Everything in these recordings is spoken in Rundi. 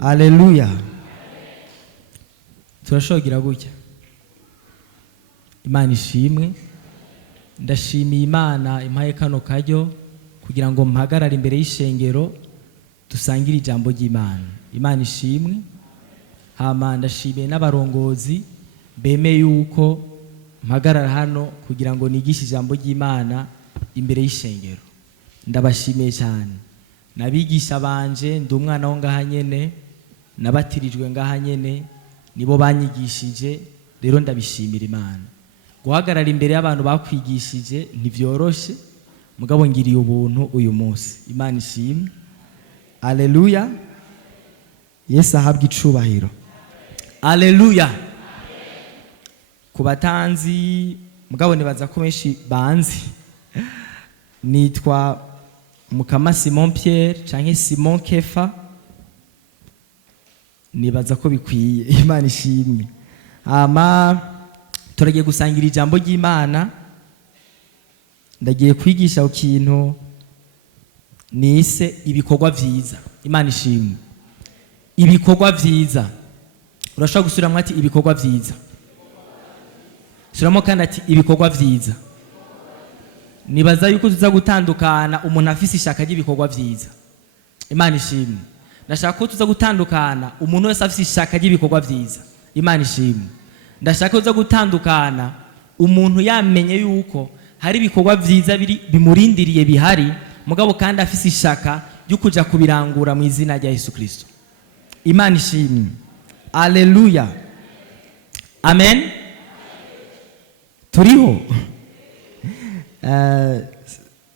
Aleluya. Turashogira gutya. Imana ishimwe. Ndashimiye Imana impaye kano karyo kugira ngo mpagarare imbere y'ishengero dusangire ijambo ry'Imana. Imana ishimwe. Hama ndashimiye n'abarongozi bemeye yuko mpagarara hano kugira ngo nigishe ijambo ry'Imana imbere y'ishengero. Ndabashimiye cyane. Nabigisha banje ndi umwana wo ngaha nyene, nabatirijwe ngaha nyene, nibo banyigishije, rero ndabishimira Imana. Guhagarara imbere y'abantu bakwigishije ntivyoroshe, mugabo ngiriye ubuntu uyu munsi. Imana ishimwe. Aleluya. Yesu ahabwe icubahiro. Aleluya. Kubatanzi mugabo nibaza ko benshi banzi, nitwa Mukama Simon Pierre canke Simon Kefa, nibaza ko bikwiye. Imana ishimwe. Ama turagiye gusangira ijambo ry'Imana, ndagiye kwigisha ikintu nise ibikorwa vyiza. Imana ishimwe. Ibikorwa vyiza. Urashobora gusubiramwo ati ibikorwa vyiza. Suramo kandi ati ibikorwa vyiza. Nibaza yuko tuza gutandukana umuntu afise ishaka ry'ibikorwa vyiza. Imana ishimwe. Ndashaka ko tuza gutandukana umuntu wese afise ishaka ry'ibikorwa vyiza. Imana ishimwe. Ndashaka ko tuza gutandukana umuntu yamenye yuko hari ibikorwa vyiza bimurindiriye bihari, mugabo kandi afise ishaka ryo kuja kubirangura mu izina rya Yesu Kristo. Imana ishimwe. Aleluya. Amen. Turiho.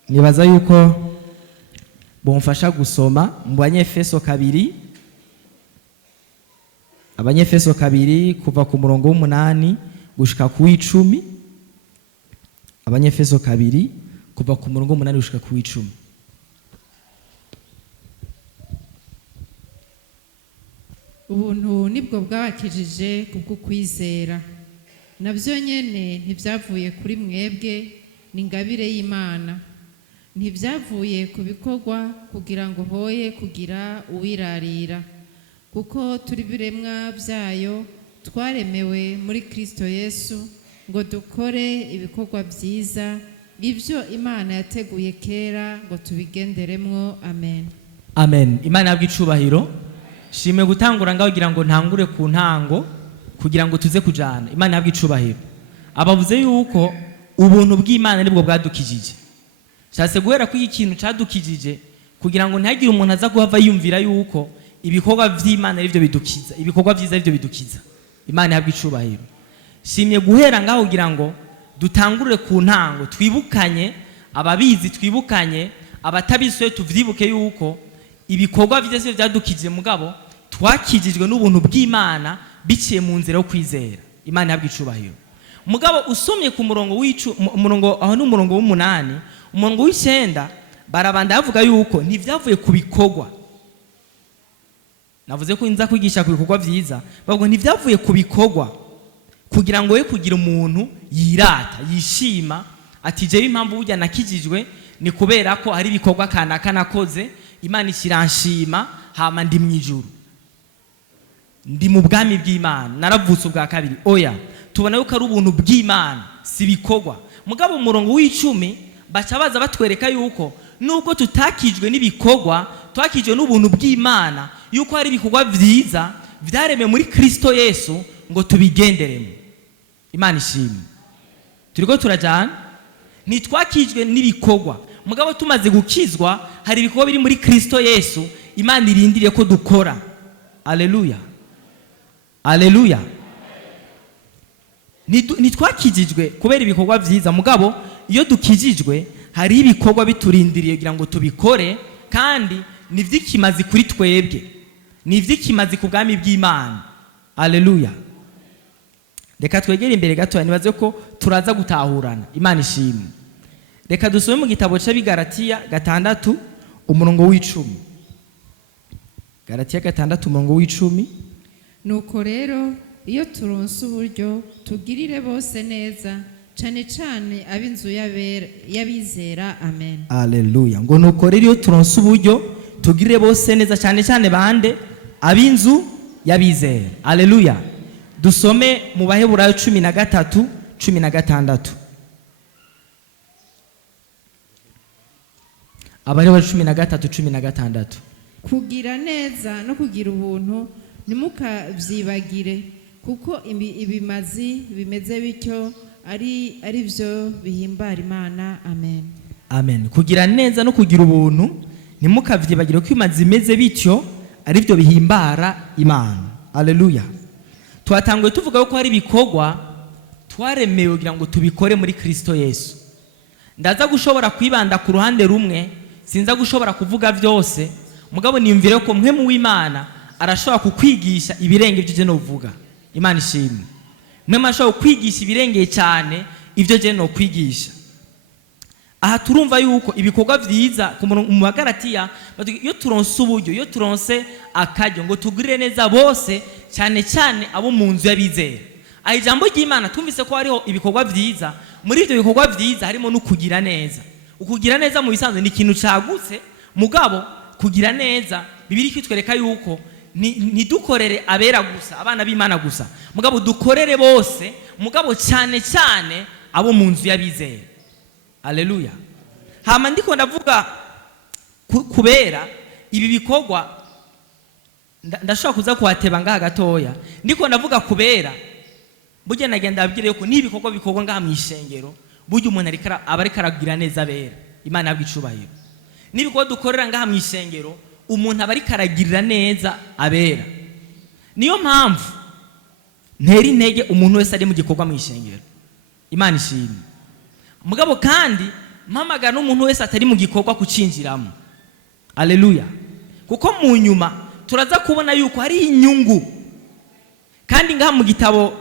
Nibaza yuko bomfasha gusoma mu Banyefeso 2, Abanyefeso 2 kuva ku murongo w'8 gushika ku 10. Abanyefeso 2 kuva ku murongo w'8 gushika ku 10. Ubuntu nibwo bwabakijije kubwo kwizera. Navyo nyene ntivyavuye kuri mwebwe, ni ingabire y'Imana. Ntivyavuye ku bikorwa kugira ngo hoye kugira uwirarira, kuko turi biremwa vyayo, twaremewe muri Kristo Yesu ngo dukore ibikorwa vyiza, ivyo Imana yateguye kera ngo tubigenderemwo. Amen. Amen. Imana yabwe icubahiro. Shime gutangura ngaho kugira ngo ntangure ku ntango kugira ngo tuze kujana. Imana yabwe icubahiro. Abavuze yuko ubuntu bw'Imana nibwo bwadukijije. Shase guhera ku ikintu cadukijije kugira ngo ntihagire umuntu aza guhava yumvira yuko ibikorwa vy'Imana arivyo bidukiza, ibikorwa vyiza arivyo bidukiza. Imana yabwe icubahiro. Shimye guhera ngaho kugira ngo dutangurire ku ntango, twibukanye ababizi, twibukanye abatabiswe, tuvyibuke yuko ibikorwa vyose vyadukije, mugabo twakijijwe n'ubuntu bw'Imana biciye mu nzira yo kwizera. Imana yabwe icubahiro. Mugabo usomye ku murongo umurongo aho n'umurongo w'8, umurongo w'9 barabanda bavuga yuko ntivyavuye ku bikorwa. Navuze ko inza kwigisha ku bikorwa vyiza, bavuga ntivyavuye ku bikorwa kugira ngo we kugira umuntu yirata, yishima ati jewe impamvu burya nakijijwe ni kubera ko hari ibikorwa kanaka nakoze, Imana ikiranshima, hama ndi mwijuru, ndi mu bwami bw'Imana, naravutse ubwa kabiri. Oya, tubona yuko ari ubuntu bw'Imana, si bikorwa. Mugabo umurongo w'10 baca baza batwereka yuko nubwo tutakijwe n'ibikorwa, twakijwe n'ubuntu bw'Imana, yuko hari ibikorwa vyiza vyaremwe muri Kristo Yesu ngo tubigenderemo. Imana ishimwe. Turiko turajana, ntitwakijwe n'ibikorwa, mugabo tumaze gukizwa hari ibikorwa biri muri Kristo Yesu Imana irindiriye ko dukora. Aleluya. Aleluya. Nitwakijijwe kubera ibikorwa vyiza, mugabo iyo dukijijwe hari ibikorwa biturindiriye kugira ngo tubikore, kandi nivyikimazi kuri twebwe, nivyikimazi ku bwami bw'Imana. Aleluya. Reka twegere imbere gato, nibaze ko turaza gutahurana. Imana ishimwe. Reka dusome mu gitabo c'Abigalatiya 6 umurongo w'10. Galatiya 6 umurongo w'10. Nuko rero iyo turonse uburyo tugirire bose neza, cane cane ab'inzu y'abizera. Amen. Aleluya. Ngo nuko rero iyo turonse uburyo tugirire bose neza, cane cane bande ab'inzu y'abizera. Aleluya. Dusome mu Baheburayo 13:16. Abaheburayo 13:16. kugira neza no kugira ubuntu ntimukabyibagire, kuko ibimazi bimeze bityo ari byo bihimbara Imana. Amen. Amen. Kugira neza no kugira ubuntu ntimukavyibagire ko imazi imeze bityo ari byo bihimbara Imana. Aleluya. Twatanguye tuvuga ko hari ibikorwa twaremewe kugira ngo tubikore muri Kristo Yesu. Ndaza gushobora kwibanda ku ruhande rumwe, sinza gushobora kuvuga byose, mugabo niyumvire ko mwe mu w'Imana arashobora kukwigisha ibirenge ibyo je no vuga. Imana ishimwe. Mwe mashobora kwigisha ibirengeye cyane ibyo je no kwigisha. Aha turumva yuko ibikorwa vyiza mu Bagalatiya, iyo turonse uburyo, iyo turonse akaryo ngo tugirire neza bose, cyane cyane abo mu nzu y'abizera. Aho ijambo ry'Imana twumvise ko hariho ibikorwa vyiza, muri ibyo bikorwa vyiza harimo no kugira neza. Ukugira neza mu bisanzwe ni ikintu cagutse, mugabo kugira neza Bibiliya kitwereka yuko ntidukorere abera gusa, abana b'Imana gusa, mugabo dukorere bose, mugabo cyane cyane abo mu nzu y'abizera. Aleluya. Hama ndiko ndavuga kubera ibi bikorwa ndashobora kuza kuhateba ngaha gatoya. Ndiko ndavuga kubera burya nagenda abwire yuko ni ibikorwa bikorwa ngaha mu ishengero, burya umuntu ariko aragira neza abera. Imana yabwo icubahiro. Ni ibikorwa dukorera ngaha mu ishengero, umuntu aba ariko aragirira neza abera. Niyo mpamvu ntera intege umuntu wese ari mu gikorwa mu ishengero. Imana ishimwe. Mugabo kandi mpamagara n'umuntu wese atari mu gikorwa kucinjiramo. Aleluya. Kuko mu nyuma turaza kubona yuko hari inyungu. Kandi ngaha mu gitabo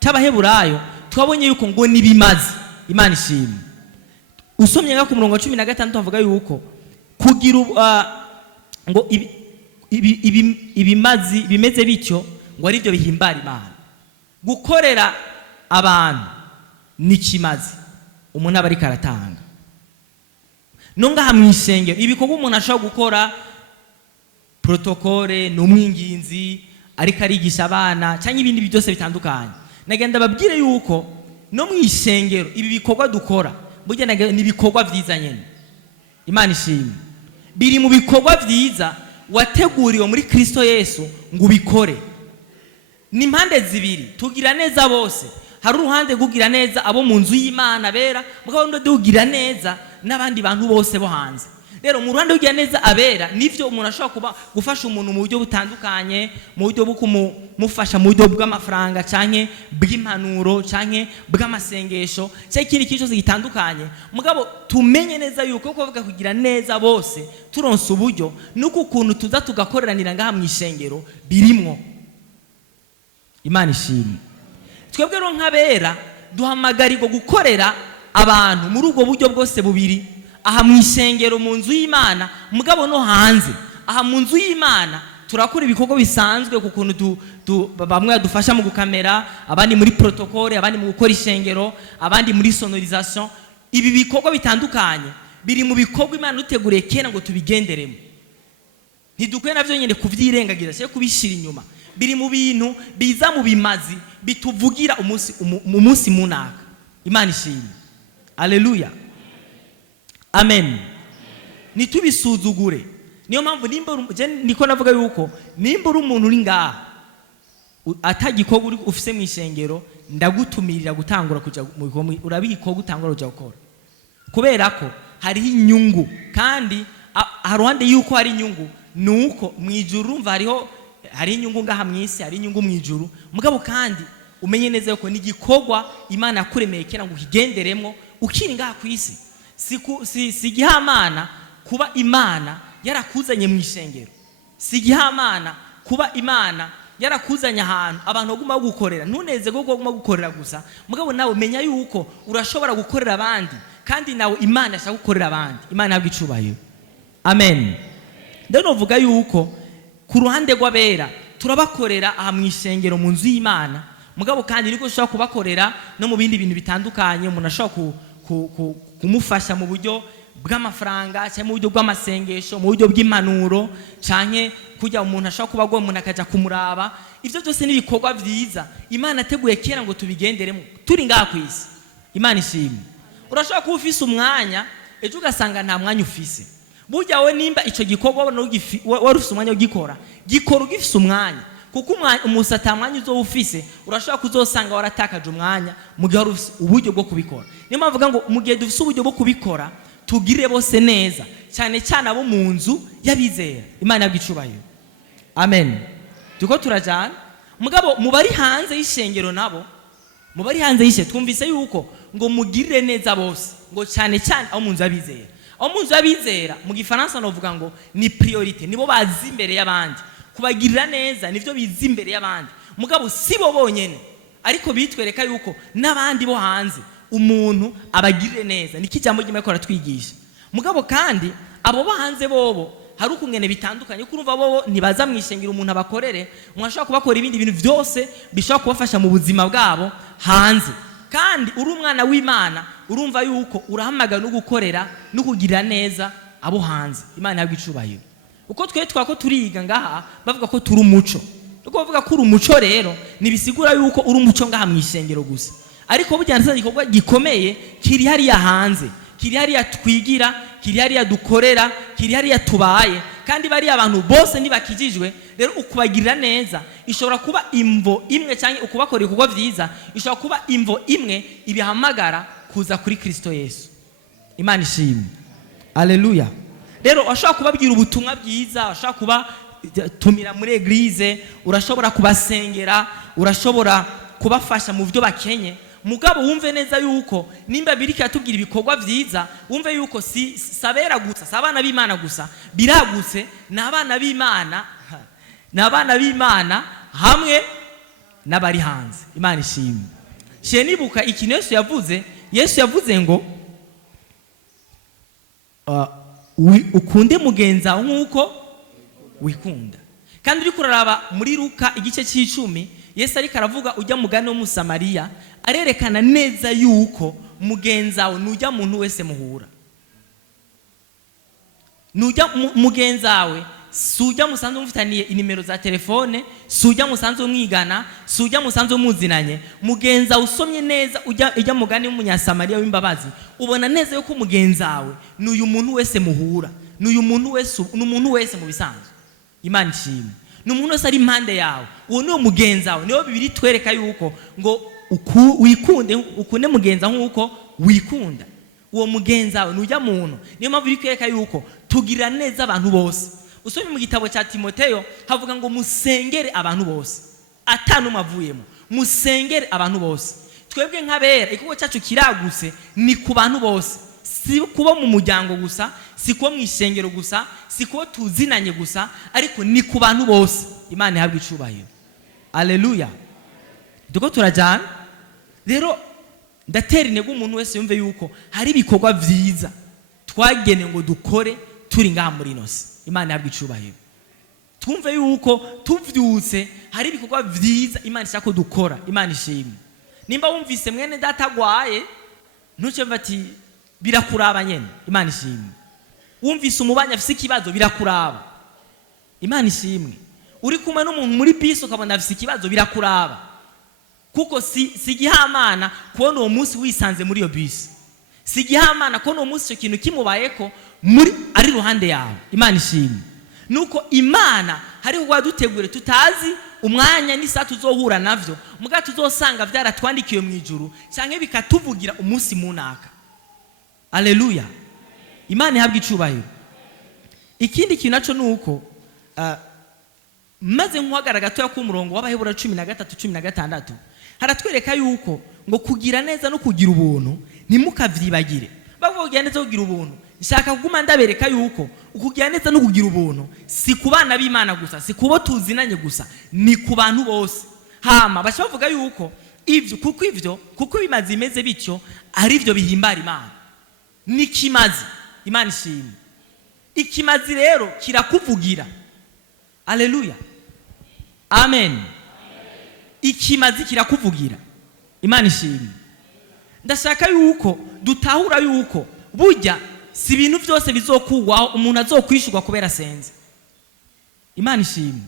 c'Abaheburayo twabonye yuko ngo nibimazi. Imana ishimwe. Usomye nga ku murongo wa 16 tuvuga yuko kugira ngo ibimazi bimeze bityo ngo ari byo bihimbara Imana. Gukorera abantu nikimazi umuntu aba ari karatanga. Nonga hamwishengero ibikorwa umuntu ashobora gukora, protokole n'umwinginzi ariko arigisha abana cyangwa ibindi byose bitandukanye. Nagenda babwire yuko no mwishengero ibi bikorwa dukora burya ni bikorwa vyiza nyene. Imana ishimwe. Biri mu bikorwa vyiza wateguriwe muri Kristo Yesu ngo ubikore. Ni impande zibiri, tugira neza bose. Hari uruhande gugira neza abo mu nzu y'Imana bera, mugabo ndo dugira neza n'abandi bantu bose bo hanze. Rero mu ruhande gugira neza abera nivyo umuntu ashobora kuba gufasha umuntu mu buryo butandukanye, mu buryo bwo kumufasha mu buryo bw'amafaranga canke bw'impanuro canke bw'amasengesho cyangwa ikindi kintu cyose gitandukanye. Mugabo tumenye neza yuko kuvuga kugira neza bose turonse uburyo nuko ukuntu tuza tugakoreranira ngaha mu ishengero birimwo. Imana ishimwe. Twebwe rero nk'abera duhamagarirwa gukorera abantu muri ubwo buryo bwose bubiri, aha mu ishengero mu nzu y'Imana, mugabo no hanze. Aha mu nzu y'Imana turakora ibikorwa bisanzwe ku kuntu bamwe badufasha mu gukamera, abandi muri protokole, abandi mu gukora ishengero, abandi muri sonorisation. Ibi bikorwa bitandukanye biri mu bikorwa Imana duteguriye kera ngo tubigenderemo. Ntidukwiye navyo nyene kuvyirengagiza cyangwa kubishira inyuma. Biri mu bintu biza mu bimazi bituvugira umunsi munaka. Imana ishimwe. Aleluya. Amen. Nitubisuzugure. Niyo mpamvu niko navuga yuko nimba uri umuntu uri ngaha atagikorwa ufise mu ishengero, ndagutumirira gutangura kuja mu bikorwa, urabiko gutangura kuja gukora. Kubera ko hariho inyungu, kandi haruhande yuko hari inyungu nuko mwijuru urumva hari inyungu ngaha mwisi, hari inyungu mwijuru. Mugabo kandi umenye neza yuko ni gikorwa Imana yakuremeye kera ngo ukigenderemo ukiri ngaha kwisi. Si gihamana kuba Imana yarakuzanye mu ishengero. Si gihamana kuba Imana yarakuzanye ahantu abantu baguma gukorera. Ntuneze go guma gukorera gusa, mugabo nawe menya yuko urashobora gukorera abandi, kandi nawe Imana ashaka gukorera abandi. Imana yabwo icubahiro. Amen. Ndano vuga yuko ku ruhande rw'abera turabakorera aha mu ishengero mu nzu y'Imana, mugabo kandi niko ushobora kubakorera no mu bindi bintu bitandukanye. Umuntu ashobora kumufasha mu buryo bw'amafaranga cyangwa mu buryo bw'amasengesho, mu buryo bw'impanuro, canke kujya umuntu ashobora kuba agwa umuntu akaja kumuraba. Ivyo byose ni ibikorwa vyiza Imana ateguye kera ngo tubigenderemo turi ngaha ku isi. Imana ishimwe. Urashobora kuba ufise umwanya ejo ugasanga nta mwanya ufise. Burya we nimba ico gikorwa wari ufise umwanya ugikora, gikora ugifise umwanya, kuko umusa ata mwanya uzo ufise urashobora kuzosanga waratakaje umwanya mu gihe ufise uburyo bwo kubikora. Niyo mpamvu vuga ngo mu gihe dufise uburyo bwo kubikora tugire bose neza, cyane cyane abo mu nzu y'abizera. Imana yabwicubahiro. Amen. Tuko turajana mugabo mu bari hanze y'ishengero nabo, mu bari hanze y'ishe twumvise yuko ngo mugirire neza bose, ngo cyane cyane abo mu nzu y'abizera. Abo mu nzu y'abizera mu gifaransa novuga ngo ni priorité, nibo bazi imbere y'abandi. Kubagirira neza nivyo bizi imbere y'abandi, mugabo sibo bonyene, ariko bitwereka yuko n'abandi bo hanze umuntu abagirire neza. Niki jambo ry'Imana ko ratwigisha. Mugabo kandi abo bahanze bobo hari ukungene bitandukanye, kuko urumva bobo ntibaza mwishengera umuntu abakorere, mwashobora kubakora ibindi bintu byose bishobora kubafasha mu buzima bwabo hanze. Kandi uri umwana w'Imana urumva yuko urahamagara no gukorera no kugirira neza abo hanze. Imana yabwicubahiro. Uko twako turiga ngaha bavuga ko turi umuco. Uko bavuga ko uri umuco rero nibisigura yuko uri umuco ngaha mwishengero gusa, ariko burya nsanze igikorwa gikomeye kiri hariya hanze, kiri hariya twigira, kiri hariya dukorera, kiri hariya tubaye. Kandi bari abantu bose nibakijijwe rero ukubagirira neza ishobora kuba imvo imwe, cyangwa ukubakora ibikorwa vyiza ishobora kuba imvo imwe ibihamagara kuza kuri Kristo Yesu. Imana ishimwe. Alleluia. Rero washobora kubabwira ubutumwa bwiza, washobora kuba tumira muri eglise, urashobora kubasengera, urashobora kubafasha mu byo bakenye. Mugabo wumve neza yuko nimba birika yatubwira ibikorwa vyiza, wumve yuko sabera gusa, sabana b'Imana gusa, biragutse n'abana b'Imana, n'abana b'Imana hamwe n'abari hanze. Imana ishimwe. Shenibuka ikintu Yesu yavuze ngo ukunde mugenza nkuko wikunda. Kandi uri kuraraba muri Luka igice c'10 Yesu ariko aravuga ujya mugani wo mu Samariya, arerekana neza yuko mugenzawe nujya muntu wese muhura, nujya mugenzawe sujya musanzwe mufitaniye inimero za telefone, sujya musanzwe mwigana, sujya musanzwe muzinanye. Mugenza usomye neza ujya mugani w'umunyasamariya w'imbabazi, ubona neza yuko mugenzawe n'uyu muntu wese muhura, n'uyu muntu wese mu bisanzwe. Imana ishimwe. N'umuntu wese ari impande yawe, uwo niwo mugenzawe. Niyo Bibiri twereka yuko ngo ukunde mugenza nkuko wikunda. Uwo mugenzawe nujya muntu. Niyo mpamvu bikwereka yuko tugirira neza abantu bose. Usomye mu gitabo cya Timoteyo havuga ngo musengere abantu bose, atanu mavuyemo, musengere abantu bose. Twebwe nk'abera ikigo cyacu kiraguse, ni ku bantu bose, si kuba mu muryango gusa, si kuba mu ishengero gusa, si kuba tuzinanye gusa, ariko ni ku bantu bose. Imana ihabwe icubahiro. Alleluia. Duko turajana rero ndatera intego umuntu wese yumve yuko hari ibikorwa vyiza twagene ngo dukore turi ngaha muri nose. Imana ihabwe icubahiro. Twumve yuko tuvyutse hari ibikorwa vyiza Imana ishaka ko dukora. Imana ishimwe. Nimba wumvise mwene data agwaye ntuce mvati birakuraba nyene. Imana ishimwe. Wumvise umubanya afise ikibazo birakuraba. Imana ishimwe. Uri kumwe n'umuntu muri bisi ukabona afise ikibazo birakuraba, kuko si gihamana kubona uwo munsi wisanze muri iyo bisi, si gihamana kubona uwo munsi icyo kintu kimubayeko muri ari ruhande yawe. Imana ishimwe. Nuko Imana hari ubwo dutegure tutazi umwanya n'isa tuzohura navyo, muga tuzosanga vyaratwandikiye mu ijuru cyangwa bikatuvugira umunsi munaka. Alleluia. Imana ihabwe icubahiro. Ikindi kintu naco nuko maze nkuhagara gatoya ku murongo w'Abahebura 13:16 haratwereka yuko ngo kugira neza no kugira ubuntu ntimukavyibagire. Bavuga kugira neza no kugira ubuntu, nshaka kuguma ndabereka yuko ukugira neza no kugira ubuntu si ku bana b'Imana gusa, si kubo tuzinanye gusa, ni ku bantu bose. Hama bashavuga yuko kuko bimaze imeze bityo ari byo bihimbara Imana. Nikimazi. Imana ishimwe. Ikimazi rero kirakuvugira. Alleluia. Amen. Ikimazi kirakuvugira. Imana ishimwe. Ndashaka yuko dutahura yuko burya si ibintu byose bizokugwaho umuntu azokwishurwa kubera asenze. Imana ishimwe.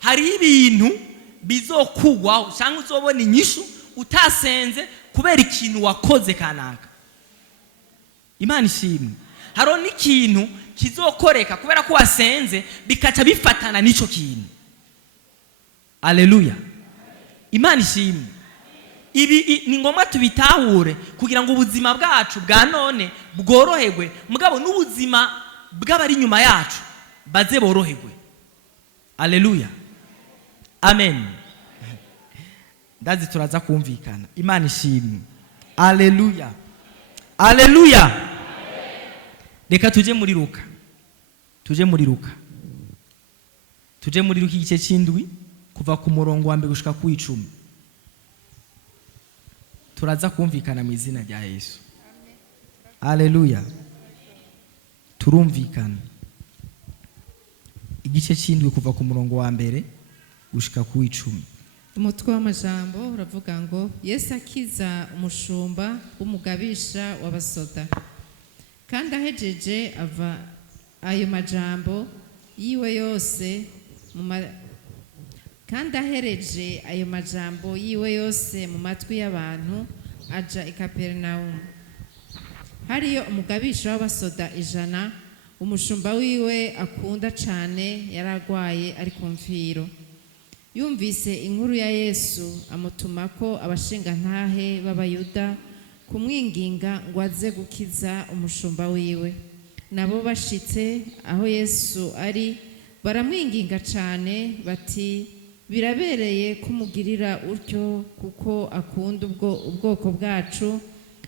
Hari ibintu bizokugwaho cyangwa uzobona inyishu utasenze kubera ikintu wakoze kanaka. Imana ishimwe. Haro n'ikintu kizokoreka kubera ko wasenze bikaca bifatana n'ico kintu. Haleluya. Imana ishimwe. Ibi ni ngombwa tubitahure kugira ngo ubuzima bwacu bwa none bworoherwe, mugabo n'ubuzima bw'abari nyuma yacu baze boroherwe. Haleluya. Amen. Ndazi turaza kumvikana. Imana ishimwe. Haleluya. Haleluya. Reka tuje muri Luka. Tuje muri Luka igice c'indwi kuva ku murongo wa mbere gushika ku 10. Turaza kumvikana mu izina rya Yesu. Haleluya. Turumvikana. Igice c'indwi kuva ku murongo wa mbere gushika ku 10. Umutwe w'amajambo uravuga ngo Yesu akiza umushumba w'umugabisha w'abasoda. Kandi ahejeje ava ayo majambo yiwe yose mu matwi y'abantu aja i Kaperinaumu. Hariyo umugabisha w'abasoda 100, umushumba wiwe akunda cane yaragwaye ari ku mfiro. Yumvise inkuru ya Yesu amutumako abashingantahe b'Abayuda kumwinginga ngo aze gukiza umushumba wiwe. Nabo bashitse aho Yesu ari baramwinginga cane bati birabereye kumugirira utyo kuko akunda ubwoko bwacu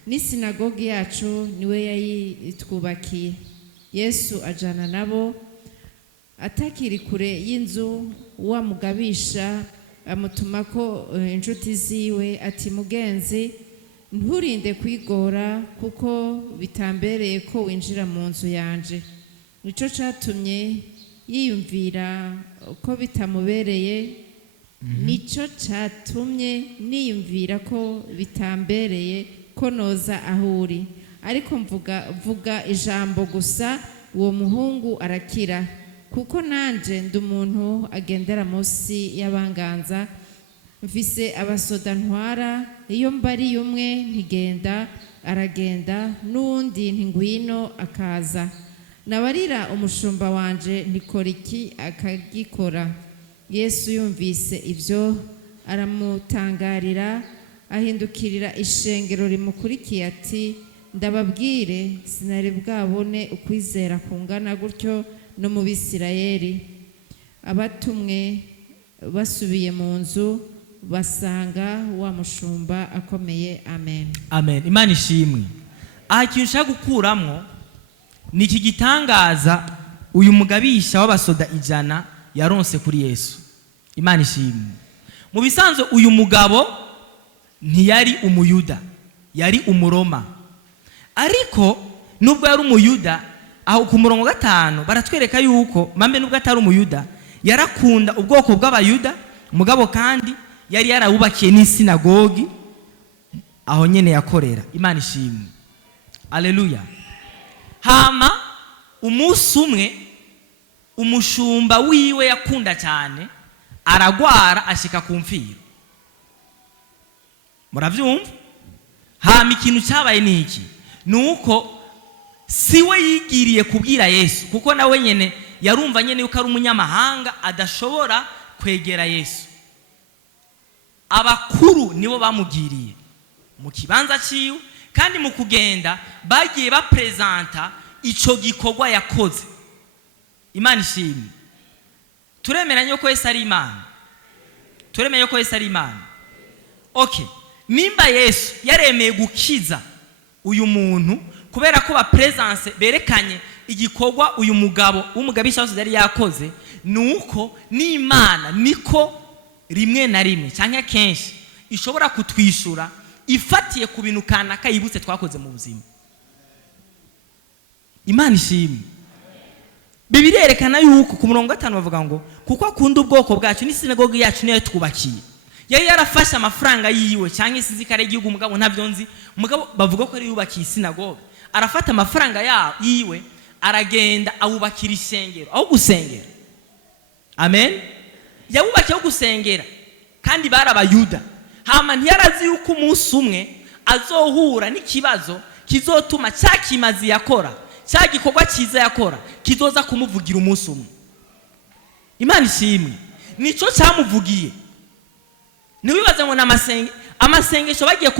n'isinagogi yacu niwe yayitwubakiye. Yesu ajana nabo atakiri kure y'inzu wa mugabisha amutumako inshuti ziwe ati mugenzi nturinde kwigora kuko bitambereye ko winjira mu nzu yanje. Nico catumye yiyumvira ko bitamubereye niyumvira ko bitambereye ko noza aho uri, ariko vuga ijambo gusa uwo muhungu arakira, kuko nanje ndi umuntu agendera munsi y'abanganza, mfise abasoda ntwara, iyo mbari umwe ntigenda aragenda, n'uwundi ntingwino akaza. Nabarira umushumba wanje nikora iki akagikora. Yesu yumvise ivyo aramutangarira, ahindukirira ishengero rimukurikiye ati ndababwire sinari bwabone ukwizera kungana gutyo no mu Bisirayeli. Abatumwe basubiye mu nzu basanga wa mushumba akomeye. Amen. Amen. Imana ishimwe. Aha ikintu nshaka gukuramwo ni iki gitangaza uyu mugabisha w'abasoda 100 yaronse kuri Yesu. Imana ishimwe. Mu bisanzwe uyu mugabo ntiyari umuyuda, yari umuroma. Ariko nubwo yari umuyuda, aho ku murongo 5 baratwereka yuko mambe nubwo atari umuyuda yarakunda ubwoko bw'Abayuda, mugabo kandi yari yarawubakiye n'isinagogi aho nyene yakorera. Imana ishimwe. Haleluya. Hama umunsi umwe umushumba wiwe yakunda cyane aragwara ashika ku mfiro. Muravyumva? Hama ikintu cyabaye niki? Nuko siwe yigiriye kubwira Yesu, kuko nawe nyene yarumva nyene yuko ari umunyamahanga adashobora kwegera Yesu. Abakuru nibo bamugiriye mu kibanza ciwe, kandi mu kugenda bagiye bapresenta ico gikorwa yakoze. Imana ishimwe. Turemeranye yuko Yesu ari Imana. Turemeranye yuko Yesu ari Imana. Okay. Nimba Yesu yaremeye gukiza uyu muntu kubera ko bapresence berekanye igikorwa uyu mugabo w'umugabisha wose yari yakoze, nuko n'Imana niko rimwe na rimwe cyangwa kenshi ishobora kutwishura ifatiye ku bintu kanaka yibutse twakoze mu buzima. Imana ishimwe. Bibiliya yerekana yuko ku murongo 5 bavuga ngo kuko akunda ubwoko bwacu n'isinagogi yacu niyo twubakiye. Yari yarafashe amafaranga yiwe cyangwa isizikare y'igihugu umugabo ntabyo nzi, umugabo bavuga ko ari yubakiye isinagogi, arafata amafaranga yiwe aragenda awubakira isengero aho gusengera. Amen. Yabubakiye aho gusengera kandi bari abayuda. Hama ntiyarazi yuko umunsi umwe azohura n'ikibazo kizotuma cya kimazi yakora, cya gikorwa cyiza yakora kizoza kumuvugira umunsi umwe. Imana ishimwe. Nico cyamuvugiye. Niwibaze ngo amasengesho bagiye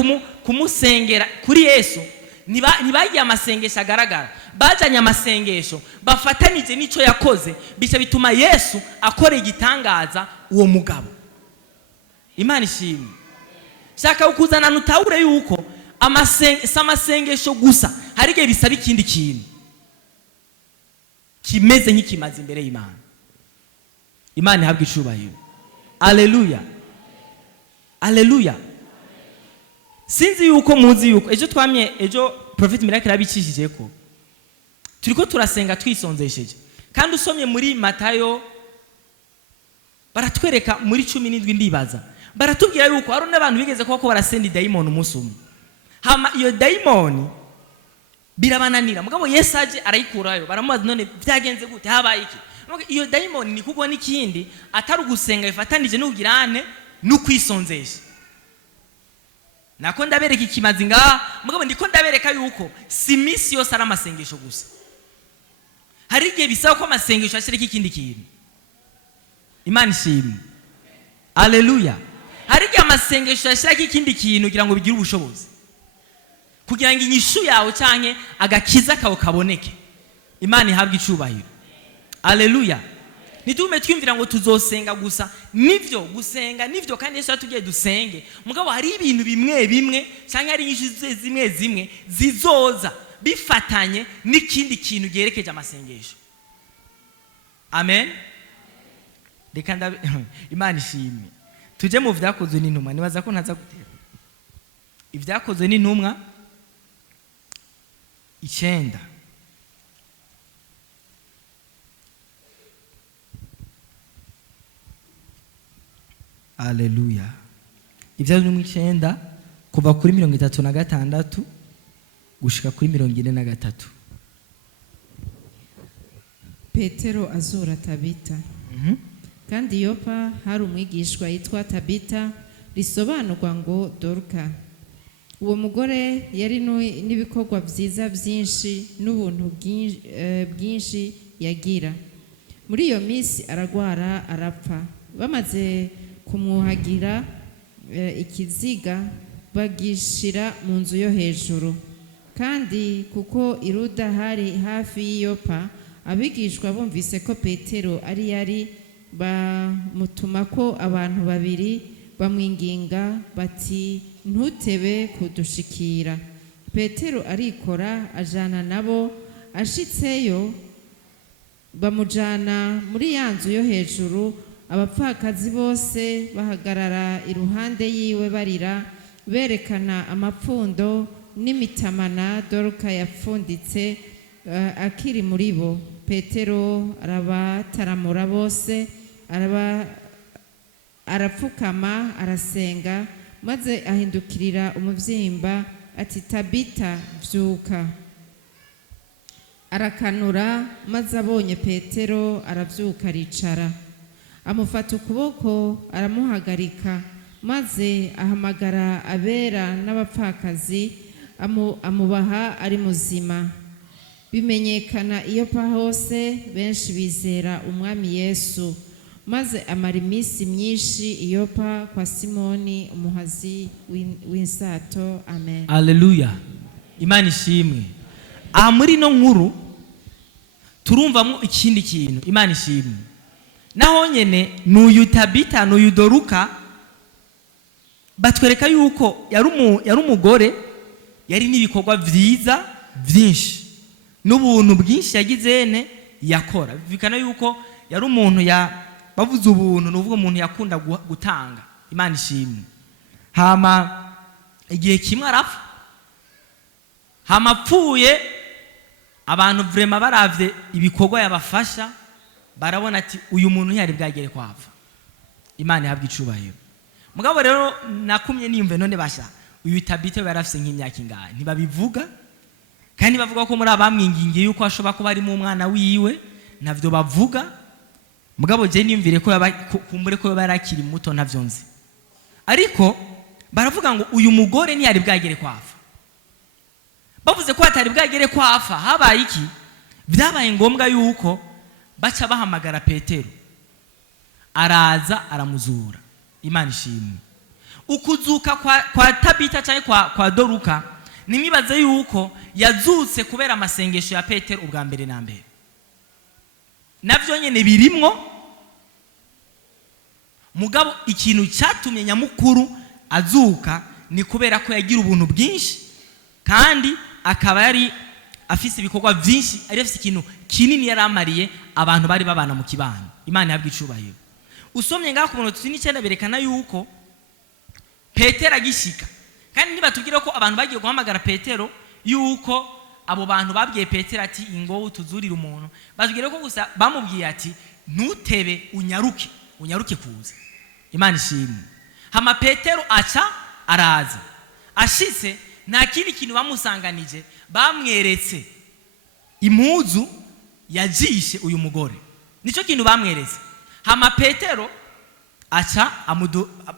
kumusengera kuri Yesu, ntibagiye amasengesho agaragara, bajanye amasengesho bafatanije n'ico yakoze, bice bituma Yesu akora igitangaza uwo mugabo. Imana ishimwe. Shaka ukuzana nutahure yuko amasengesho gusa hari igihe bisaba ikindi kintu kimeze nk'ikimazi imbere y'Imana. Imana ihabwe icubahiro. Alleluia. Alleluia. Sinzi yuko muzi yuko ejo Prophet Miracle abicishije ko turiko turasenga twisonzesheje, kandi usomye muri Matayo baratwereka muri 17 ndibaza baratubwira yuko hari n'abantu bigeze ko barasenda daimon umunsi umwe. Hama iyo daimon birabananira, mugabo Yesu aje arayikurayo, baramubaza none byagenze gute, habaye iki? Iyo daimon ni kugwa n'ikindi atari ugusenga bifatanije n'ugirane n'ukwisonzesha. Nako ndabereka ikimazi ngaha, mugabo ndiko ndabereka yuko si misi yose ari amasengesho gusa. Hari igihe bisaba ko amasengesho ashirika ikindi kintu. Imana ishimwe. Alleluia. Hari igihe amasengesho ashirika ikindi kintu kugira ngo bigire ubushobozi, kugira ngo inyishu yawe canke agakiza kawe kaboneke. Imana ihabwe icubahiro. Alleluia. Nitume twimvira ngo tuzosenga gusa, nivyo gusenga nivyo, kandi Yesu atubwiye dusenge, mugabo hari ibintu bimwe canke hari inyishu zimwe zizoza bifatanye n'ikindi kintu gerekeje amasengesho. Amen. Reka Imana ishimwe. Tuje mu vyakozwe n'intumwa, nibaza ko ntaza gutera. Ivyakozwe n'intumwa 9. Alleluia. Ivyakozwe mu 9 kuva kuri 36 gushika kuri 43. Petero azura Tabita. Kandi Yopa hari umwigishwa yitwa Tabita, risobanurwa ngo Dorka. Uwo mugore yari n'ibikorwa byiza byinshi n'ubuntu bwinshi yagira. Muri iyo minsi aragwara arapfa. Bamaze kumwuhagira ikiziga bagishira mu nzu yo hejuru. Kandi kuko iruda hari hafi y'Yopa, abigishwa bumvise ko Petero ari yari bamutuma ko abantu babiri bamwinginga bati ntutebe kudushikira. Petero arikora ajana nabo, ashitseyo bamujana muri ya nzu yo hejuru. Abapfakazi bose bahagarara iruhande yiwe barira, berekana amapfundo n'imitamana Dorka yapfunditse akiri muri bo. Petero arabataramura bose, arapfukama arasenga, maze ahindukirira umuvyimba ati Tabita vyuka. Arakanura, maze abonye Petero aravyuka aricara. Amufata ukuboko aramuhagarika, maze ahamagara abera n'abapfakazi amubaha ari muzima. Bimenyekana Yopa hose, benshi bizera umwami Yesu. Maze amara iminsi myinshi Yopa kwa Simoni umuhazi w'insato. Amen. Alleluia. Imana ishimwe. Aha muri no nkuru turumvamo ikindi kintu. Imana ishimwe. Naho nyene n'uyu Tabita n'uyu Doruka batwereka yuko yari umugore yari n'ibikorwa vyiza vyinshi n'ubuntu bwinshi yagizene yakora. Bikana yuko yari umuntu bavuze ubuntu, n'uvuga umuntu yakunda gutanga. Imana ishimwe. Hama igihe kimwe arapfa. Hama apfuye, abantu vrema baravye ibikorwa yabafasha, barabona ati uyu muntu yari bwagere kwapfa. Imana ihabwe icubahiro. Mugabo rero nakumye niyumve none basha uyu Tabita yarafise nk'imyaka ingahe, ntibabivuga kandi bavuga ko muri abamwingingiye yuko ashobora kuba harimo umwana wiwe, navyo bavuga. Mugabo je niyumvire ko kumbure ko barakiri muto ntavyo nzi, ariko baravuga ngo uyu mugore ntiyari bwagere kwafa. Bavuze ko atari bwagere kwafa, habaye iki? Byabaye ngombwa yuko baca bahamagara Petero, araza aramuzura. Imana ishimwe. Ukuzuka kwa Tabita cyangwa kwa Doruka, nimibaze yuko yazutse kubera amasengesho ya Petero ubwa mbere na mbere. Navyo nyene birimwo, mugabo ikintu cyatumye nyamukuru azuka ni kubera ko yagira ubuntu bwinshi, kandi akaba yari afise ibikorwa byinshi, ari afise ikintu kinini yaramariye abantu bari babana mu kibano. Imana yabwe icubahiro. Usomye ngaho ku munota 9 berekana yuko Petero agishika, kandi nibatubwira ko abantu bagiye guhamagara Petero yuko abo bantu babwiye Petero ati ingo tuzurira umuntu, batubwira ko gusa bamubwiye ati ntutebe unyaruke kuza. Imana ishimwe. Hama Petero aca araza, ashitse nta kindi kintu bamusanganije, bamweretse impuzu yajishe uyu mugore, nico kintu bamweretse. Hama Petero aca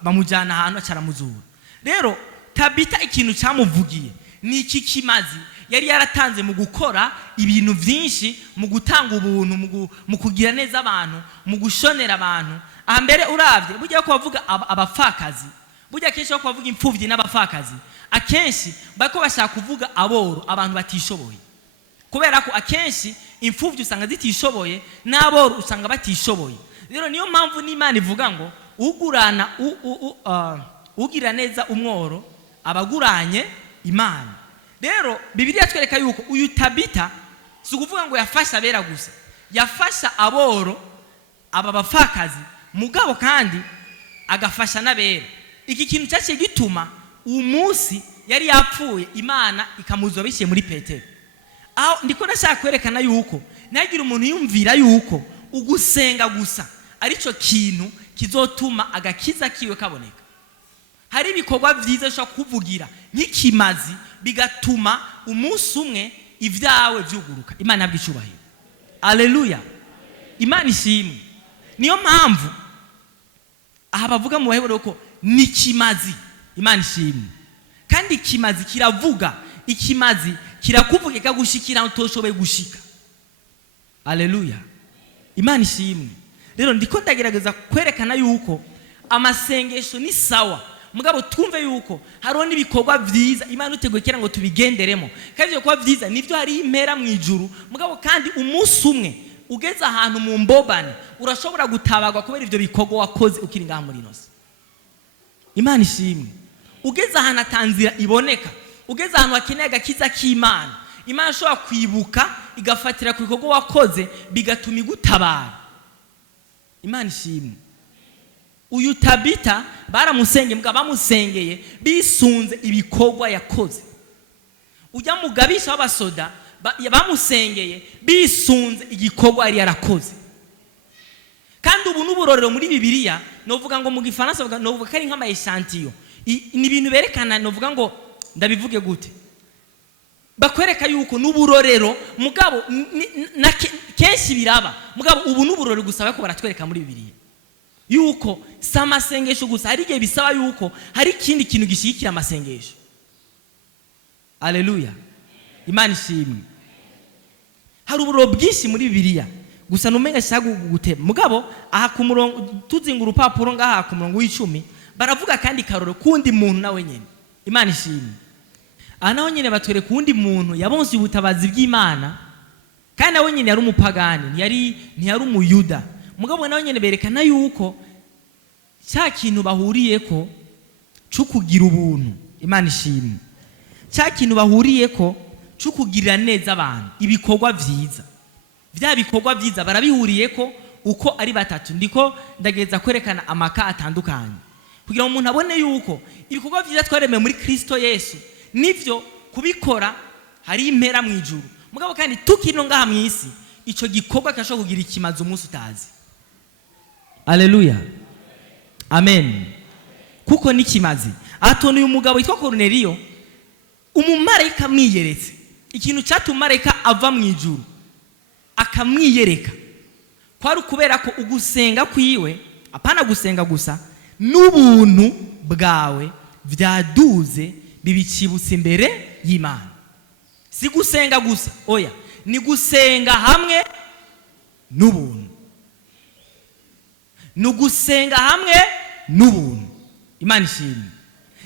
bamujana ahantu aca aramuzura. Rero Tabita ikintu cyamuvugiye ni iki kimazi yari yaratanze mu gukora ibintu byinshi, mu gutanga ubuntu, mu kugira neza abantu, mu gushonera abantu. Ambere uravye burya ko bavuga abafakazi, burya kenshi ko bavuga impfuvyi n'abafakazi, akenshi bako bashaka kuvuga aboro, abantu batishoboye. Kubera ko akenshi impfuvyi usanga zitishoboye n'aboro usanga batishoboye. Rero niyo mpamvu n'Imana ivuga ngo ugira neza umworo abaguranye Imana. Rero Bibiliya twereka yuko uyu Tabita si ukuvuga ngo yafasha abera gusa, yafasha aboro, aba bafakazi, mugabo kandi agafasha n'abera. Iki kintu cyaciye gituma umunsi yari yapfuye Imana ikamuzwa bishiye muri Petero. Aho ndiko nashaka kwerekana yuko nagira umuntu yumvira yuko ugusenga gusa arico kintu kizotuma agakiza kiwe kaboneka. Hari ibikorwa byiza cyo kuvugira nk'ikimazi bigatuma umunsi umwe ivyawe vyuguruka. Imana yabwicubahiro. Alleluia. Imana ishimwe. Niyo mpamvu aha bavuga mu Baheburayo ko ni kimazi. Imana ishimwe. Kandi ikimazi kiravuga, ikimazi kirakuvuga ikagushikira utoshoboye gushika. Alleluia. Imana ishimwe. Rero ndiko ndagerageza kwerekana yuko amasengesho ni sawa, mugabo twumve yuko hariho n'ibikorwa byiza Imana utegekera ngo tubigenderemo, kandi ibyo kwa byiza nivyo hari impera mu ijuru. Mugabo kandi umunsi umwe ugeze ahantu mu mbobane urashobora gutabagwa kubera ivyo bikorwa wakoze ukiri ngaha muri nose. Imana ishimwe. Ugeze ahantu atanzira iboneka, ugeze ahantu akeneye agakiza k'Imana, Imana ashobora kwibuka igafatira ku bikorwa wakoze bigatuma igutabara. Imana ishimwe. Uyu Tabita baramusengeye, mbwa bamusengeye bisunze ibikorwa yakoze. Ujya mugabisha w'abasoda bamusengeye bisunze igikorwa yari yarakoze. Kandi ubu n'uburorero muri Bibiliya novuga ngo mu Gifaransa novuga kari nk'ama echantillo, ni ibintu berekana, novuga ngo ndabivuge gute, bakwereka yuko n'uburorero mugabo kenshi biraba, mugabo ubu n'uburorero gusaba ko baratwereka muri Bibiliya yuko sama sengesho gusa, hari igihe bisaba yuko hari ikindi kintu gishikira amasengesho. Alleluia. Imana ishimwe. Hari uburoro bwinshi muri Bibiliya gusa numenga shagu gutema, mugabo aha ku murongo tuzinga urupapuro ngaha ku murongo w'10 baravuga kandi karoro kundi muntu nawe nyene. Imana ishimwe. Aha naho nyene batwere kundi muntu yabonse ubutabazi bw'Imana, kandi nawe nyene yari umupagani, ntiyari umuyuda, mugabo nawe nyene berekana yuko cya kintu bahuriyeko cyo kugira ubuntu. Imana ishimwe. Cya kintu bahuriyeko cyo kugirira neza abantu, ibikorwa byiza, vya bikorwa byiza barabihuriyeko uko ari batatu. Ndiko ndageza kwerekana amaka atandukanye kugira ngo umuntu abone yuko ibikorwa byiza twaremeye muri Kristo Yesu nivyo kubikora hari impera mu ijuru, mugabo kandi tukino ngaha mu isi ico gikorwa kashobora kugira ikimazi umunsi utazi. Alleluia. Amen. Kuko ni kimazi. Atonu uyu mugabo yitwa Korneliyo, umumarayika mwiyeretse ikintu cyatuma marayika ava mu ijuru akamwiyereka kwari ukubera ko ugusenga kwiwe, apana gusenga gusa, n'ubuntu bwawe byaduze bibicibutse imbere y'Imana. Si gusenga gusa, oya, ni gusenga hamwe n'ubuntu. Ni gusenga hamwe n'ubuntu. Imana ishimwe.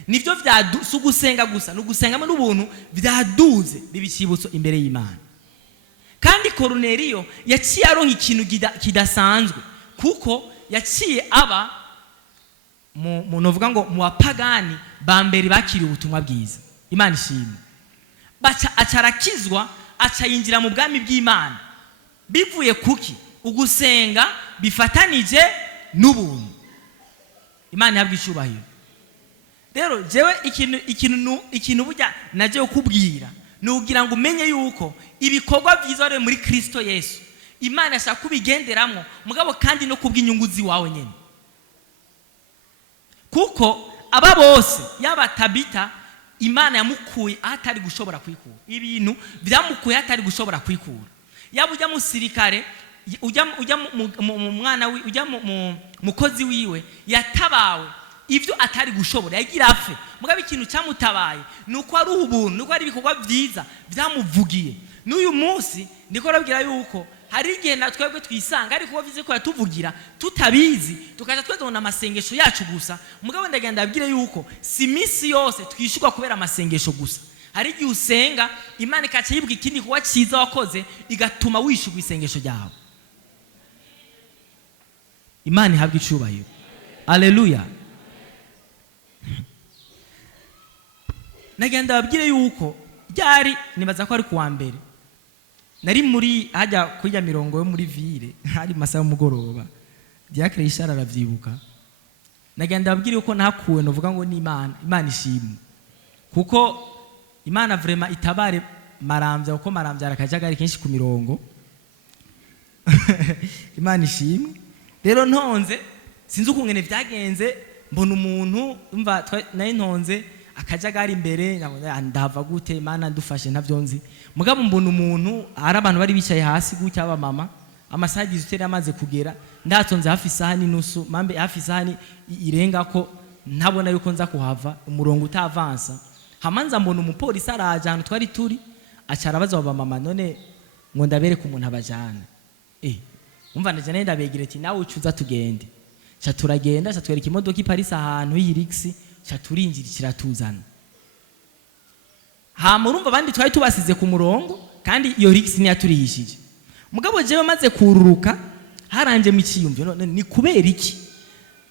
Nivyo si gusenga gusa, ni gusenga hamwe n'ubuntu byaduze bibicibutse imbere y'Imana. Kandi Koruneliyo yaciye aronka ikintu kidasanzwe, kuko yaciye aba novuga ngo mu bapagani ba mbere bakiriye ubutumwa bwiza. Imana ishimwe. Acarakizwa, acayinjira mu bwami bw'Imana bivuye kuki? Ugusenga bifatanije n'ubuntu. Imana yabwi icubahiro. Rero jewe ikintu burya naje ukubwira nugira ngo umenye yuko ibikorwa byiza ari muri Kristo Yesu, Imana yashaka kubigenderamo, mugabo kandi no kubw'inyungu ziwawe nyene. Kuko aba bose yaba Tabita, Imana yamukuye atari gushobora kwikura. Ibintu byamukuye atari gushobora kwikura. Yaba ujya musirikare, ujya mu mwana wi, ujya mu mukozi wiwe yatabawe ivyo atari gushobora, yagira apfe. Mugabo ikintu cyamutabaye nuko ari ubuntu, nuko ari ibikorwa byiza byamuvugiye. N'uyu munsi ndiko rabwira yuko hari igihe natwebwe twisanga ariko bavuze ko yatuvugira tutabizi, tukaja twezona amasengesho yacu gusa. Mugabo ndagenda abwire yuko si misi yose twishurwa kubera amasengesho gusa. Hari igihe usenga Imana ikaca yibuka ikindi kuba cyiza wakoze igatuma wishurwa isengesho ryawe. Imana ihabwe icubahiro. Haleluya. Nagenda babwire yuko ryari nibaza ko ari kuwa mbere nari muri hajya kujya mirongo yo muri ville, hari masaha y'umugoroba, Diacre Ishara aravyibuka. Nagenda babwire yuko nakuwe novuga ngo ni Imana ishimwe, kuko Imana vraiment itabare Maramvya, uko Maramvya arakajagari kenshi ku mirongo. Imana ishimwe. Rero ntonze sinzi ukungene byagenze, mbona umuntu umva naye ntonze akajagari imbere, ndava gute Imana ndufashe ntavyonzi. Mugabo mbona umuntu ari abantu bari bicaye hasi gutya, aba mama amasaha y'izuteri amaze kugera, ndatonze hafi isaha n'inusu, mambe hafi isaha irenga ko ntabona yuko nza kuhava, umurongo utavansa. Hamanza mbona umupolisi araje ahantu twari turi, acarabaza aba mama, none ngo ndabereke umuntu abajana. Umva ndaje nenda begire ati nawe ucuza tugende. Cha turagenda, cha twereka imodoka iparisa ahantu y'irixi, cha turinjira kiratuzana. Murumva abandi twari tubasize ku murongo, kandi iyo rixi ni yaturihishije. Mugabo jewe maze kururuka haranje mu kiyumvyo, ni kubera iki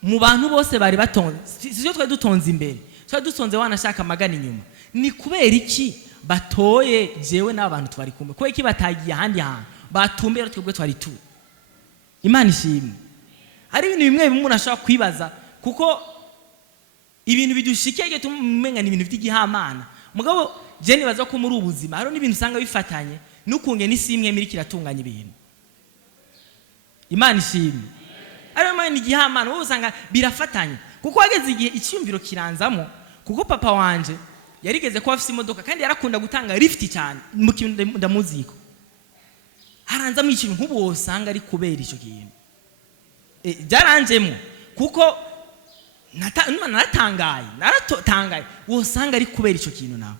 mu bantu bose bari batonze, sicyo twari dutonze imbere, twari dutonze wanashaka magana inyuma. Ni kubera iki batoye jewe n'abantu twari kumwe? Ko iki batagiye ahandi hantu batumbera twebwe twari tu? Imana ishimwe. Hari ibintu bimwe umuntu ashaka kwibaza, kuko ibintu bidushikeye tumenga ni ibintu by'igihamana. Mugabo je nibaza ko muri ubuzima haro n'ibintu usanga bifatanye nukunge n'isi imwe muri kiratunganya ibintu. Imana ishimwe. Ari mwe ni igihamana, wowe usanga birafatanye, kuko wageze igihe icyumviro kiranzamo. Kuko papa wanje yarigeze ko afise imodoka, kandi yarakunda gutanga lift cyane mu kintu ndamuziko. Haranzamo ikintu nk'ubu wosanga ari kubera icyo kintu. Byaranjemo kuko naratangaye wosanga ari kubera icyo kintu nawe.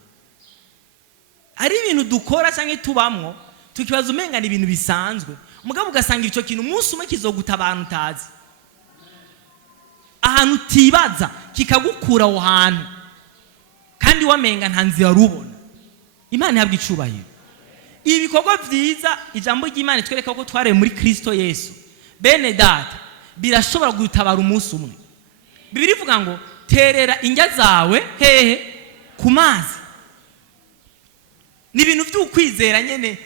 Ari ibintu dukora cyangwa tubamwo tukibaza umenga ni ibintu bisanzwe, mugabo ugasanga icyo kintu umunsi umwe kizoguta abantu utazi, ahantu utibaza kikagukura aho hantu, kandi wamenga nta nzira rubona. Imana ihabwe icubahiro. Ibikorwa byiza ijambo ry'Imana twereka ko tware muri Kristo Yesu, bene data, birashobora gutabara umunsi umwe. Bibiri ivuga ngo terera injya zawe hehe ku mazi. Ni ibintu by'ukwizera nyene,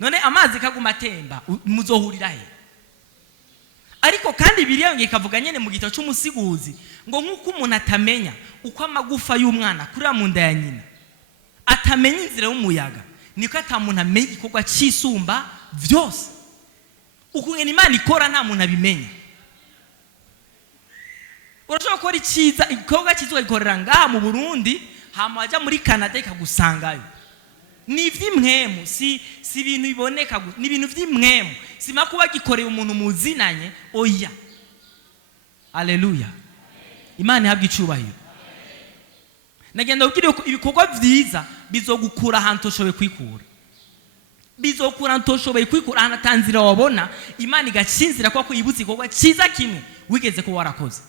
none amazi kaguma atemba muzohurira he? Ariko kandi Bibiliya ikavuga nyene mu gitabo cy'umusiguzi ngo nk'uko umuntu atamenya uko amagufa y'umwana kuri mu nda ya nyina atamenya inzira y'umuyaga, niko atamuntu amenya igikorwa cy'isumba byose. Ukungena Imana ikora nta muntu abimenya. Urashobora gukora icyiza, igikorwa cyiza ugikorera ngaha mu Burundi, hama wajya muri Canada ikagusangayo. ni iby'imwemu, si ibintu biboneka gusa, ni ibintu by'imwemu. Sima kuba gikoreye umuntu muzinanye, oya. Haleluya. Imana ihabwe icubahiro. Nagenda ubwire ko ibikorwa byiza bizogukura ahantu ushoboye kwikura. Bizokura ahantu ushoboye kwikura, ahantu atanzira wabona, Imana igacinzira ko yibutse igikorwa cyiza kimwe wigeze ko warakoze.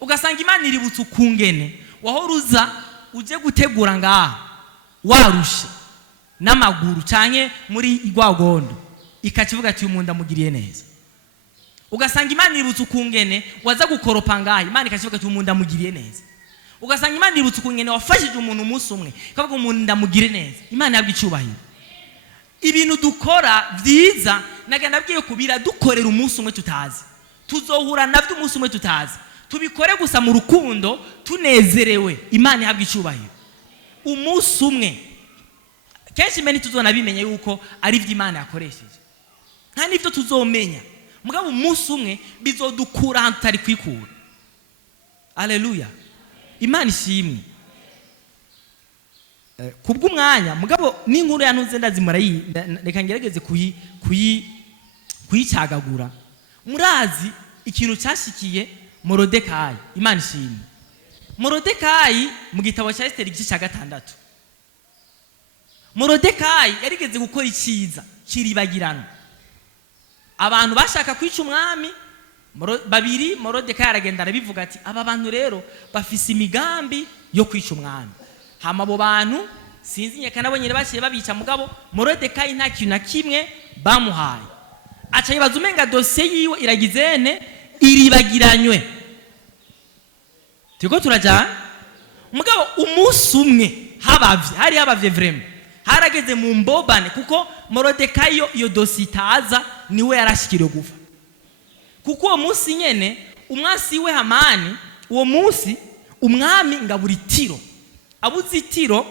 Ugasanga Imana iributse ukungene wahora uza uje gutegura ngaha warushe n'amaguru canke muri igwagondo, ikacivuga ati uyu muntu amugiriye neza. Ugasanga Imana iributse ukungene waza gukoropa ngaha, Imana ikacivuga ati uyu muntu amugiriye neza. Ugasanga Imana iributse ukungene wafashije umuntu umunsi umwe, ikavuga umuntu ndamugire neza. Imana yabwe icubahiro. Ibintu dukora byiza nagenda nabwiye kubira dukorera umunsi umwe tutazi, tuzohura navyo umunsi umwe tutazi. Tubikore gusa mu rukundo tunezerewe. Imana ihabwe icubahiro. Umunsi umwe kenshi imeni tuzona bimenya yuko ari ivy'Imana yakoresheje, nta nivyo tuzomenya, mugabo umunsi umwe bizodukura ahantu tutari kwikura. Haleluya. Imana ishimwe. Kubw'umwanya mugabo n'inkuru yantuze ndazimara reka ngerageze kuyicagagura. Murazi ikintu cyashikiye Morodekayi. Imana ishimwe. Morodekayi mu gitabo cya Esteri igice cya 6, Morodekayi yarigeze gukora icyiza kiribagirana. Abantu bashaka kwica umwami babiri, Morodekayi aragenda arabivuga ati aba bantu rero bafise imigambi yo kwica umwami. Hama abo bantu sinzi nyeka nabo nyine baciye babica, mugabo Morodekayi nta kintu na kimwe bamuhaye. Aca yibaza umenga dosiye yiwe iragizene iribagiranywe. Tiko turajana mugabo umunsi umwe habavye vraiment harageze mu mbobane, kuko Morodekayi iyo dosiye itaza niwe yarashikiriye gufa. Kuko uwo munsi nyene umwasi we Hamani, uwo munsi umwami ngabura itiro, abuze itiro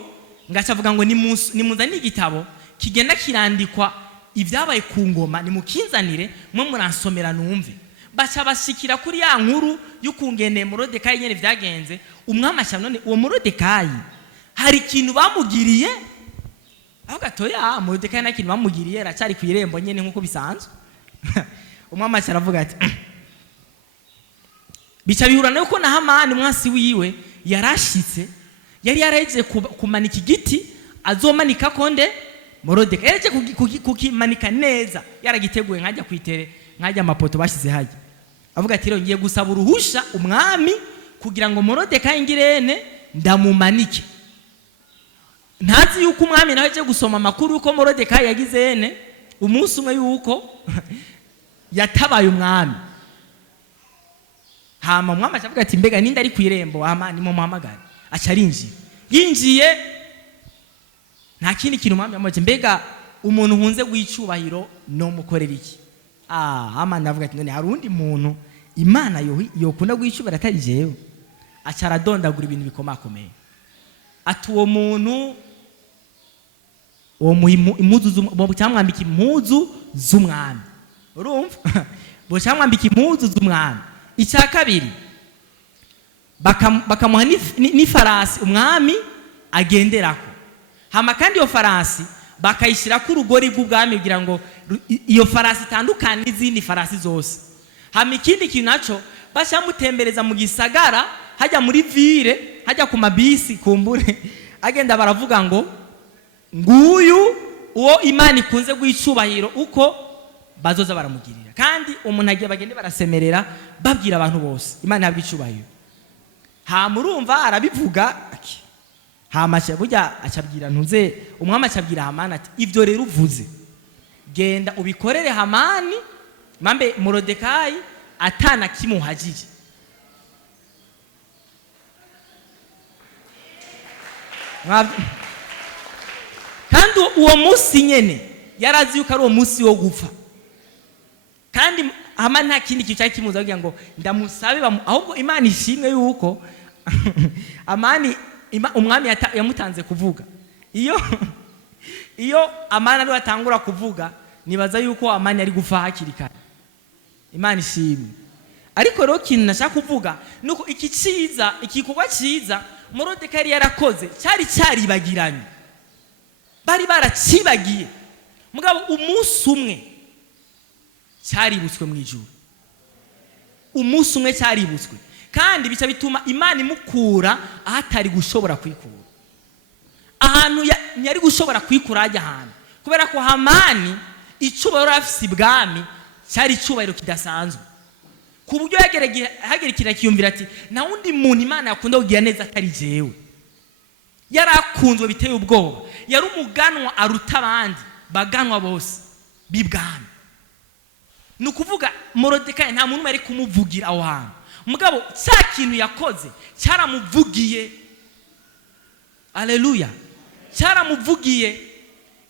ngacavuga ngo nimuzane igitabo kigenda kirandikwa ibyabaye ku ngoma, nimukinzanire mwe muransomera numve. Baca bashikira kuri ya nkuru y'ukungene Morodekayi nyene vyagenze. Umwami aca none uwo Morodekayi hari ikintu bamugiriye, aho gatoya Morodekayi nta kintu bamugiriye, aracari ku irembo nyene nkuko bisanzwe. Umwami aca aravuga ati bica bihurana yuko na Hamani umwasi wiwe yarashitse, yari yaraje kumanika igiti azomanika konde Morodekayi, yaje kukimanika neza, yaragiteguye nkajya kwitere nkajya amapoto bashize hajya. Avuga ati rero ngiye gusaba uruhusha umwami kugira ngo Morodekayi ngirene ndamumanike. Ntazi yuko umwami nawe aje gusoma makuru yuko Morodekayi yagizene umunsi umwe yuko yatabaye umwami. Hama umwami avuga ati mbega ninde ari ku irembo, Hamani mu muhamagara. Aca arinjiye, yinjiye nta kindi kintu umwami yamubaje, mbega umuntu hunze gwicubahiro no mukorera iki? Hamani avuga ati none hari undi muntu Imana yokunda gwicubahiro atari jewe? Aca aradondagura ibintu bikomakomeye. Ati uwo muntu uwo cyamwambika impuzu z'umwami. Urumva? Bo cyamwambika impuzu z'umwami. Icya kabiri bakamuha n'ifarasi umwami agenderako. Hama kandi iyo farasi bakayishira ku rugori rw'ubwami kugira ngo iyo farasi itandukane n'izindi farasi zose. Hama ikindi kintu naco bashamutembereza mu gisagara, hajya muri ville, hajya ku mabisi kumbure, agenda baravuga ngo nguyu uwo Imana ikunze gwicubahiro uko bazoza baramugirira. Kandi umuntu agiye bagende barasemerera babwira abantu bose Imana yabwe icubahiro. Murumva arabivuga hamasha burya acabwira ntuze umwami acabwira Hamani ati ivyo rero uvuze genda ubikorere Hamani, mambe Morodekayi atana kimuhajije. Kandi uwo munsi nyene yarazi yuko ari uwo munsi wo gupfa. Kandi Hamani nta kindi kintu cyari kimuza kugira ngo ndamusabe, ahubwo Imana ishimwe yuko Hamani umwami yamutanze kuvuga. Iyo Hamani ari atangura kuvuga nibaza yuko Hamani ari gufa hakiri kare. Imana ishimwe. Ariko rero kintu nashaka kuvuga nuko iki ciza, igikorwa ciza Morodekayi yarakoze cyari cyaribagiranye. bari baracibagiye, mugabo umunsi umwe cyaributswe mu ijuru, umunsi umwe cyaributswe, kandi bica bituma Imana imukura ahatari gushobora kwikura, ahantu yari gushobora kwikura hajya ahantu, kubera ko Hamani icubahiro afise ibwami cyari icubahiro kidasanzwe, ku buryo hagerekera kiyumvira ati nta wundi muntu Imana yakunda kugira neza atari jewe. Yari akunzwe biteye ubwoba, yari umuganwa aruta abandi baganwa bose b'ibwami. Ni ukuvuga Morodekayi nta muntu ari kumuvugira aho hantu, mugabo cya kintu yakoze cyaramuvugiye. Aleluya, cyaramuvugiye.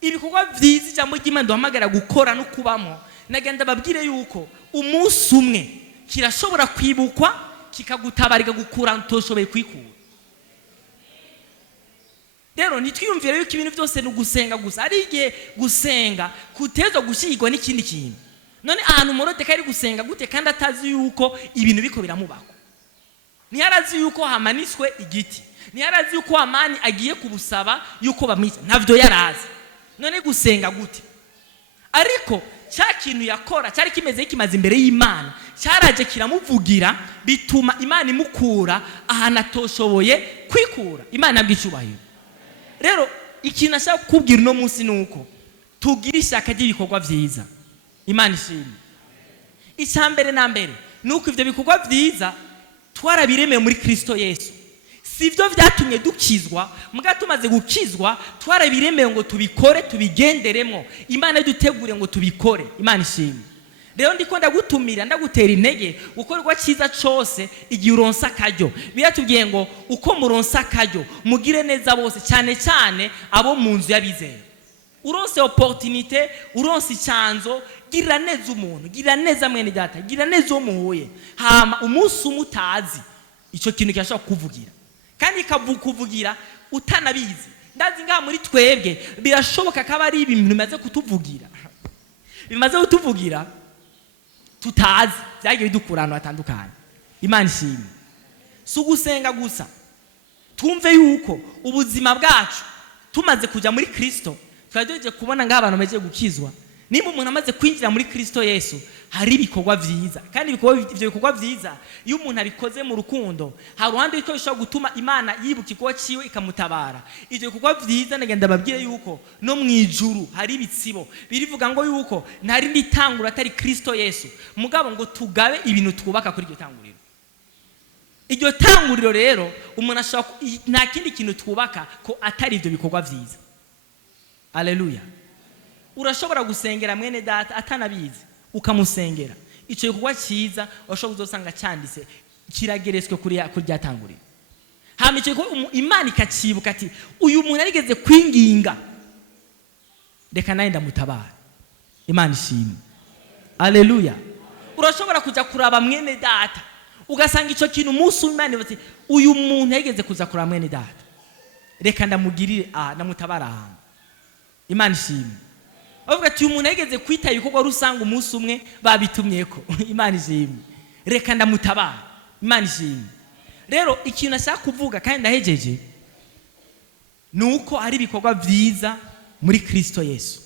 Ibikorwa byiza ijambo ry'Imana duhamagara gukora no kubamo, nagenda babwire yuko umunsi umwe kirashobora kwibukwa kikagutabarika gukura utoshoboye kwikura. Rero nitwiyumvire yuko ibintu byose ni ugusenga gusa, ari igihe gusenga kutezwa gushyigikwa n'ikindi kintu. None ahantu Morodekayi ari gusenga gute kandi atazi yuko ibintu biko biramubako? Ntiyarazi yuko hamaniswe igiti, ntiyarazi yuko Hamani agiye kubusaba yuko bamwica, ntavyo yarazi. None gusenga gute? Ariko cya kintu yakora cyari kimeze kimaze imbere y'Imana, cyaraje kiramuvugira, bituma Imana imukura ahantu atoshoboye kwikura. Imana abwicubahiro. Rero ikintu ashaka kukubwira no munsi nuko tugira ishaka ry'ibikorwa byiza. Imana ishimwe. Icyambere na mbere nuko ivyo bikorwa byiza twarabiremeye muri Kristo Yesu. Sivyo vyatumye dukizwa, muga tumaze gukizwa twarabiremeye ngo tubikore, tubigenderemo. Imana yadutegure ngo tubikore. Imana ishimwe. Rero ndiko ndagutumira, ndagutera intege ukorwa cyiza cyose igihe uronsa akaryo. Biratubwiye ngo uko muronsa akaryo mugire neza bose, cyane cyane abo mu nzu y'abizera. Uronse opportunité, uronse icyanzo, gira neza umuntu, gira neza mwene data, gira neza umuhuye. Hama umunsi umutazi ico kintu cyashaka kuvugira, kandi kavukuvugira utanabizi. Ndazi ngaha muri twebwe birashoboka ko ari ibintu bimaze kutuvugira, bimaze kutuvugira tutazi, byagiye bidukurana batandukanye. Imana ishimwe. Si gusenga gusa, twumve yuko ubuzima bwacu tumaze kuja muri Kristo, twaje kubona ngaha abantu bagiye gukizwa. Nimba umuntu amaze kwinjira muri Kristo Yesu, hari ibikorwa byiza, kandi ivyo bikorwa byiza iyo umuntu abikoze mu rukundo, hari uruhande yuko bishobora gutuma Imana yibuka igikorwa ciwe ikamutabara. Ivyo bikorwa byiza nagenda babwire yuko no mwijuru hari ibitsibo birivuga ngo yuko ntari nditangura atari Kristo Yesu, mugabo ngo tugabe ibintu twubaka kuri iryo tanguriro. Iryo tanguriro rero umuntu ashaka nta kindi kintu twubaka ko atari ivyo bikorwa byiza. Aleluya. Urashobora gusengera mwene data atanabizi, ukamusengera. Ico gikorwa cyiza washobora kuzosanga cyanditse kirageretswe kuri ryatangurira. Hama ico Imana ikacibuka ati uyu muntu arigeze kwinginga, reka naye ndamutabara. Imana ishimwe. Aleluya. Urashobora kuja kuraba mwene data ugasanga ico kintu umunsi Imana ivuze uyu muntu yigeze kuza kuraba mwene data, reka ndamugirire ndamutabara ahantu. Imana ishimwe. Avuga ati umuntu yigeze kwita ibikorwa rusanga umunsi umwe babitumyeko. Imana ishimwe. Reka ndamutabara. Imana ishimwe. Rero ikintu ashaka kuvuga kandi ndahejeje nuko ari ibikorwa byiza muri Kristo Yesu,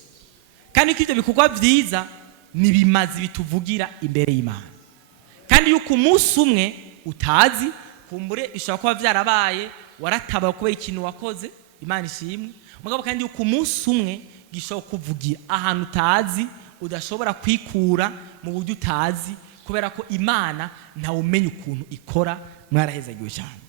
kandi ko ivyo bikorwa byiza ni bimazi bituvugira imbere y'Imana, kandi yuko umunsi umwe utazi kumbure ishobora kuba vyarabaye warataba kubera ikintu wakoze. Imana ishimwe. Mugabo kandi yuko umunsi umwe gishobora kuvugira ahantu utazi, udashobora kwikura mu buryo utazi, kubera ko Imana ntawe umenya ukuntu ikora. Mwarahezagiwe cyane.